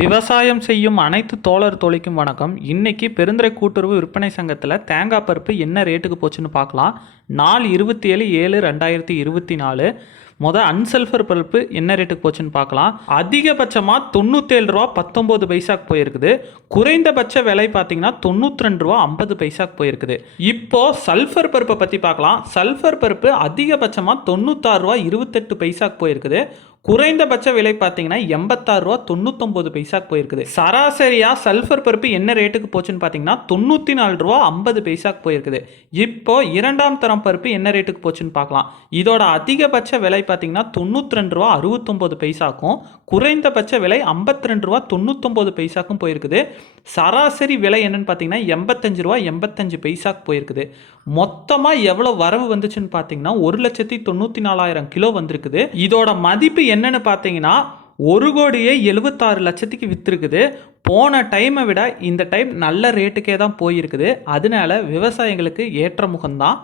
விவசாயம் செய்யும் அனைத்து தோழர் தோழிக்கும் வணக்கம். இன்றைக்கி பெருந்துறை கூட்டுறவு விற்பனை சங்கத்தில் தேங்காய் பருப்பு என்ன ரேட்டுக்கு போச்சுன்னு பார்க்கலாம். நாலு இருபத்தி ஏழு ஏழு ரெண்டாயிரத்தி இருபத்தி நாலு. மொதல் அன்சல்ஃபர் பருப்பு என்ன ரேட்டுக்கு போச்சுன்னு பார்க்கலாம். அதிகபட்சமாக தொண்ணூத்தேழு ரூபா பத்தொம்போது பைசாக்கு போயிருக்குது. குறைந்தபட்ச விலை பார்த்தீங்கன்னா தொண்ணூற்றி ரெண்டு ரூபா ஐம்பது பைசாக்கு போயிருக்குது. இப்போது சல்ஃபர் பருப்பை பற்றி பார்க்கலாம். சல்ஃபர் பருப்பு அதிகபட்சமாக தொண்ணூத்தாறு ரூபா இருபத்தெட்டு பைசாக்கு போயிருக்குது. குறைந்தபட்ச விலை பார்த்தீங்கன்னா எண்பத்தாறு ரூபா தொண்ணூத்தொம்பது பைசாக்கு போயிருக்குது. சராசரியாக சல்ஃபர் பருப்பு என்ன ரேட்டுக்கு போச்சுன்னு பார்த்தீங்கன்னா தொண்ணூற்றி நாலு ரூபா ஐம்பது பைசாக்கு போயிருக்குது. இப்போ இரண்டாம் தரம் பருப்பு என்ன ரேட்டுக்கு போச்சுன்னு பார்க்கலாம். இதோட அதிகபட்ச விலை பார்த்தீங்கன்னா தொண்ணூற்றி ரெண்டு ரூபா அறுபத்தொம்போது பைசாக்கும் குறைந்தபட்ச விலை ஐம்பத்தி ரெண்டு ரூபா தொண்ணூத்தொம்பது பைசாக்கும் போயிருக்குது. சராசரி விலை என்னன்னு பார்த்தீங்கன்னா எண்பத்தஞ்சு ரூபா எண்பத்தஞ்சு பைசாக்கு போயிருக்குது. மொத்தமாக எவ்வளோ வரவு வந்துச்சுன்னு பார்த்தீங்கன்னா ஒரு லட்சத்தி தொண்ணூற்றி நாலாயிரம் கிலோ வந்திருக்குது. இதோட மதிப்பு என்னன்னு பார்த்தீங்கன்னா ஒரு கோடியே எழுபத்தாறு லட்சத்துக்கு விற்றுருக்குது போன டைமை விட இந்த டைம் நல்ல ரேட்டுக்கே தான் போயிருக்குது. அதனால விவசாயிகளுக்கு ஏற்ற முகம்தான்